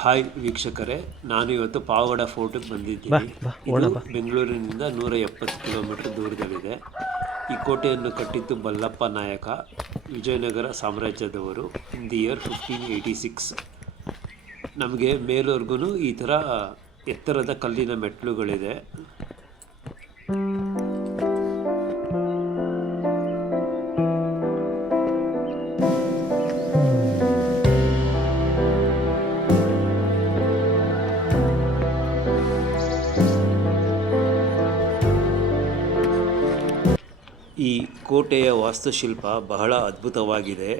Hi ವೀಕ್ಷಕರೇ, ನಾನು ಇವತ್ತು ಪಾವಗಡ ಫೋರ್ಟಿಗೆ ಬಂದಿದ್ದೀನಿ. ಇದು ಬೆಂಗಳೂರಿನಿಂದ 170 ಕಿಲೋಮೀಟರ್ ದೂರದಲ್ಲಿದೆ. ಈ ಕೋಟೆಯನ್ನು ಕಟ್ಟಿದ್ದು ಬಲ್ಲಪ್ಪ ನಾಯಕ, ವಿಜಯನಗರ ಸಾಮ್ರಾಜ್ಯದವರು, ಇನ್ ದಿ ಇಯರ್ 1586. ನಮಗೆ ಮೇಲ್ವರೆಗೂ ಈ ಥರ ಎತ್ತರದ ಕಲ್ಲಿನ ಮೆಟ್ಟಿಲುಗಳಿದೆ. ಈ ಕೋಟೆಯ ವಾಸ್ತುಶಿಲ್ಪ ಬಹಳ ಅದ್ಭುತವಾಗಿದೆ.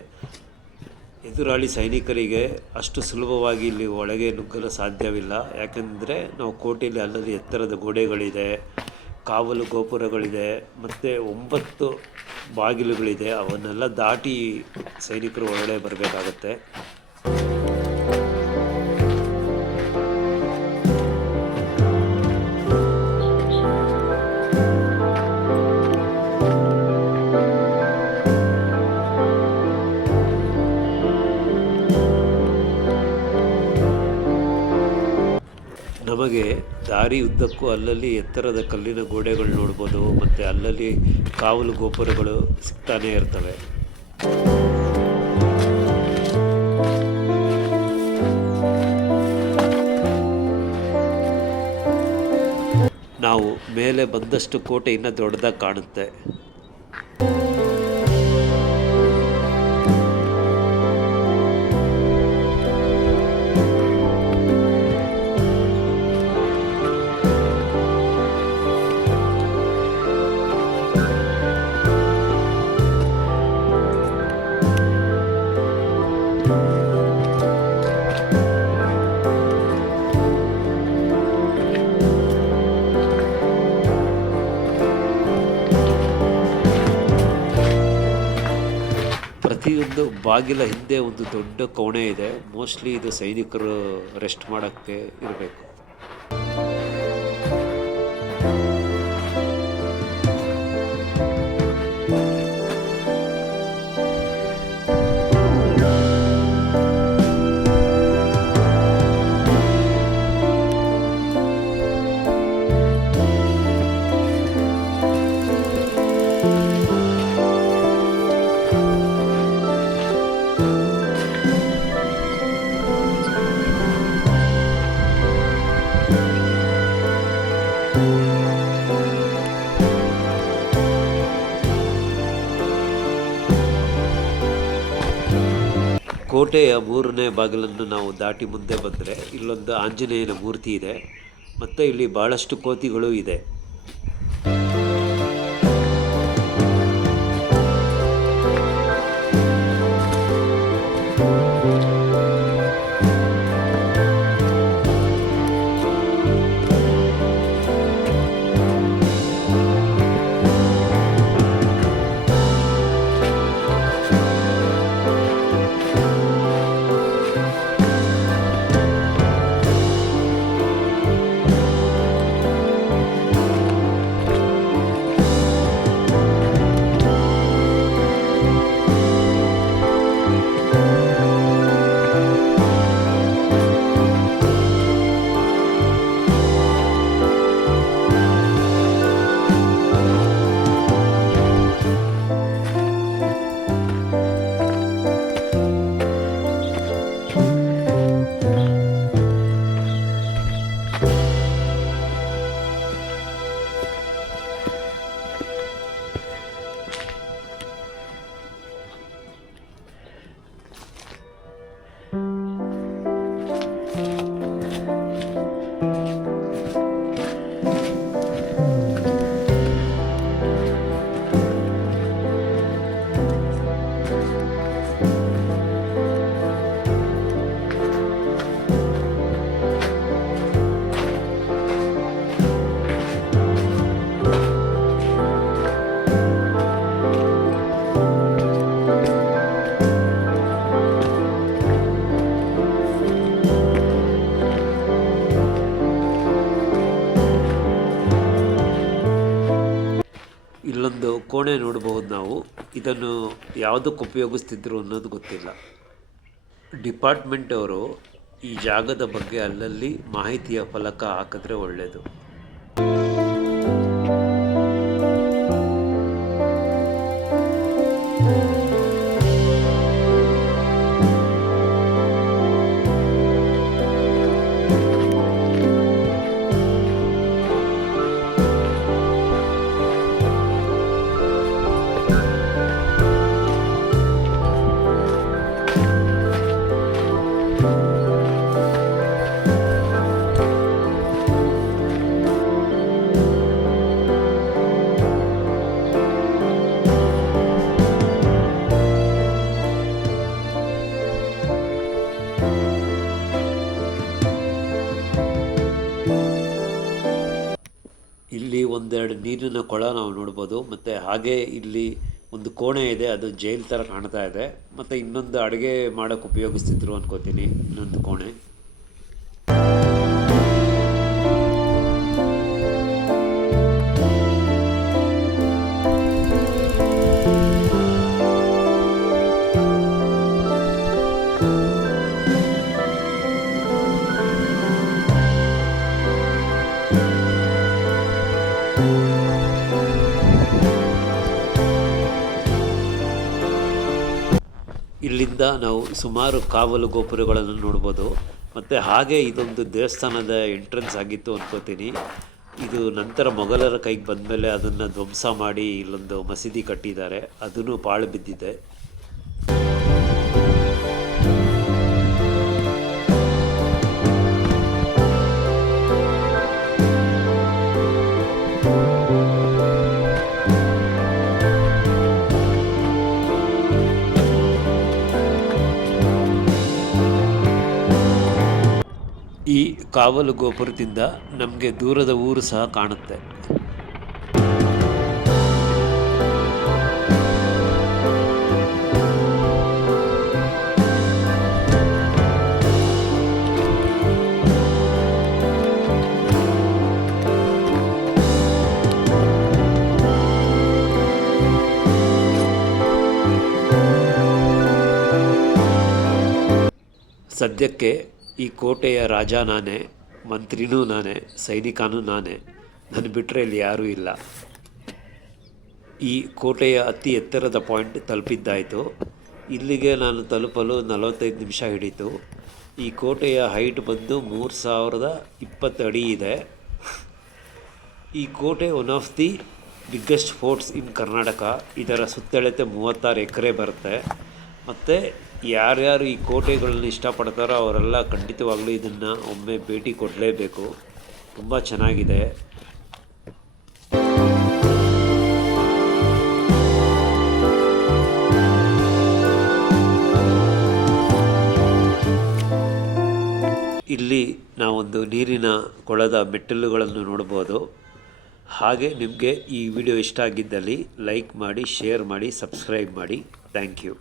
ಎದುರಾಳಿ ಸೈನಿಕರಿಗೆ ಅಷ್ಟು ಸುಲಭವಾಗಿ ಇಲ್ಲಿ ಒಳಗೆ ನುಗ್ಗಲು ಸಾಧ್ಯವಿಲ್ಲ. ಯಾಕೆಂದರೆ ನಾವು ಕೋಟೆಯಲ್ಲಿ ಅಲ್ಲಲ್ಲಿ ಎತ್ತರದ ಗೋಡೆಗಳಿದೆ, ಕಾವಲು ಗೋಪುರಗಳಿದೆ, ಮತ್ತು 9 ಬಾಗಿಲುಗಳಿದೆ. ಅವನ್ನೆಲ್ಲ ದಾಟಿ ಸೈನಿಕರು ಒಳಗಡೆ ಬರಬೇಕಾಗತ್ತೆ. ನಮಗೆ ದಾರಿ ಉದ್ದಕ್ಕೂ ಅಲ್ಲಲ್ಲಿ ಎತ್ತರದ ಕಲ್ಲಿನ ಗೋಡೆಗಳು ನೋಡ್ಬೋದು, ಮತ್ತು ಅಲ್ಲಲ್ಲಿ ಕಾವಲು ಗೋಪುರಗಳು ಸಿಗ್ತಾನೆ ಇರ್ತವೆ. ನಾವು ಮೇಲೆ ಬಂದಷ್ಟು ಕೋಟೆ ಇನ್ನೂ ದೊಡ್ಡದಾಗಿ ಕಾಣುತ್ತೆ. ಪ್ರತಿಯೊಂದು ಬಾಗಿಲ ಹಿಂದೆ ಒಂದು ದೊಡ್ಡ ಕೋಣೆ ಇದೆ. ಮೋಸ್ಟ್ಲಿ ಇದು ಸೈನಿಕರು ರೆಸ್ಟ್ ಮಾಡೋಕ್ಕೆ ಇರಬೇಕು. ಕೋಟೆಯ 3ನೇ ಬಾಗಿಲನ್ನು ನಾವು ದಾಟಿ ಮುಂದೆ ಬಂದರೆ ಇಲ್ಲೊಂದು ಆಂಜನೇಯನ ಮೂರ್ತಿ ಇದೆ, ಮತ್ತು ಇಲ್ಲಿ ಭಾಳಷ್ಟು ಕೋತಿಗಳು ಇದೆ. ಇಲ್ಲೊಂದು ಕೋಣೆ ನೋಡಬಹುದು ನಾವು. ಇದನ್ನು ಯಾವುದಕ್ಕೆ ಉಪಯೋಗಿಸ್ತಿದ್ರು ಅನ್ನೋದು ಗೊತ್ತಿಲ್ಲ. ಡಿಪಾರ್ಟ್ಮೆಂಟ್ ಅವರು ಈ ಜಾಗದ ಬಗ್ಗೆ ಅಲ್ಲಲ್ಲಿ ಮಾಹಿತಿಯ ಫಲಕ ಹಾಕಿದ್ರೆ ಒಳ್ಳೆಯದು. ಇಲ್ಲಿ ಒಂದೆರಡು ನೀರಿನ ಕೊಳ ನಾವು ನೋಡ್ಬೋದು. ಮತ್ತು ಹಾಗೆ ಇಲ್ಲಿ ಒಂದು ಕೋಣೆ ಇದೆ, ಅದು ಜೈಲ್ ಥರ ಕಾಣ್ತಾ ಇದೆ. ಮತ್ತು ಇನ್ನೊಂದು ಅಡುಗೆ ಮಾಡೋಕ್ಕೆ ಉಪಯೋಗಿಸ್ತಿದ್ರು ಅನ್ಕೋತೀನಿ, ಇನ್ನೊಂದು ಕೋಣೆ. ಇಲ್ಲಿಂದ ನಾವು ಸುಮಾರು ಕಾವಲು ಗೋಪುರಗಳನ್ನು ನೋಡ್ಬೋದು. ಮತ್ತು ಹಾಗೆ ಇದೊಂದು ದೇವಸ್ಥಾನದ ಎಂಟ್ರೆನ್ಸ್ ಆಗಿತ್ತು ಅನ್ಕೋತೀನಿ. ಇದು ನಂತರ ಮೊಘಲರ ಕೈಗೆ ಬಂದಮೇಲೆ ಅದನ್ನು ಧ್ವಂಸ ಮಾಡಿ ಇಲ್ಲೊಂದು ಮಸೀದಿ ಕಟ್ಟಿದ್ದಾರೆ, ಅದನ್ನು ಪಾಳು ಬಿದ್ದಿದೆ. ಈ ಕಾವಲು ಗೋಪುರದಿಂದ ನಮಗೆ ದೂರದ ಊರು ಸಹ ಕಾಣುತ್ತೆ. ಸದ್ಯಕ್ಕೆ ಈ ಕೋಟೆಯ ರಾಜ ನಾನೇ, ಮಂತ್ರಿನೂ ನಾನೇ, ಸೈನಿಕನೂ ನಾನೇ. ನನ್ನ ಬಿಟ್ಟರೆ ಇಲ್ಲಿ ಯಾರೂ ಇಲ್ಲ. ಈ ಕೋಟೆಯ ಅತಿ ಎತ್ತರದ ಪಾಯಿಂಟ್ ತಲುಪಿದ್ದಾಯಿತು. ಇಲ್ಲಿಗೆ ನಾನು ತಲುಪಲು 45 ನಿಮಿಷ ಹಿಡಿತು. ಈ ಕೋಟೆಯ ಹೈಟ್ ಬಂದು 3020 ಅಡಿ ಇದೆ. ಈ ಕೋಟೆ one of the biggest forts in Karnataka. ಇದರ ಸುತ್ತಳತೆ 36 ಎಕರೆ ಬರುತ್ತೆ. ಮತ್ತು ಯಾರ್ಯಾರು ಈ ಕೋಟೆಗಳನ್ನ ಇಷ್ಟಪಡ್ತಾರೋ ಅವರೆಲ್ಲ ಖಂಡಿತವಾಗ್ಲೂ ಇದನ್ನು ಒಮ್ಮೆ ಭೇಟಿ ಕೊಡಲೇಬೇಕು. ತುಂಬ ಚೆನ್ನಾಗಿದೆ. ಇಲ್ಲಿ ನಾವೊಂದು ನೀರಿನ ಕೊಳದ ಮೆಟ್ಟಿಲುಗಳನ್ನು ನೋಡ್ಬೋದು. ಹಾಗೆ ನಿಮಗೆ ಈ ವಿಡಿಯೋ ಇಷ್ಟ ಆಗಿದ್ದಲ್ಲಿ ಲೈಕ್ ಮಾಡಿ, ಶೇರ್ ಮಾಡಿ, ಸಬ್ಸ್ಕ್ರೈಬ್ ಮಾಡಿ. Thank you.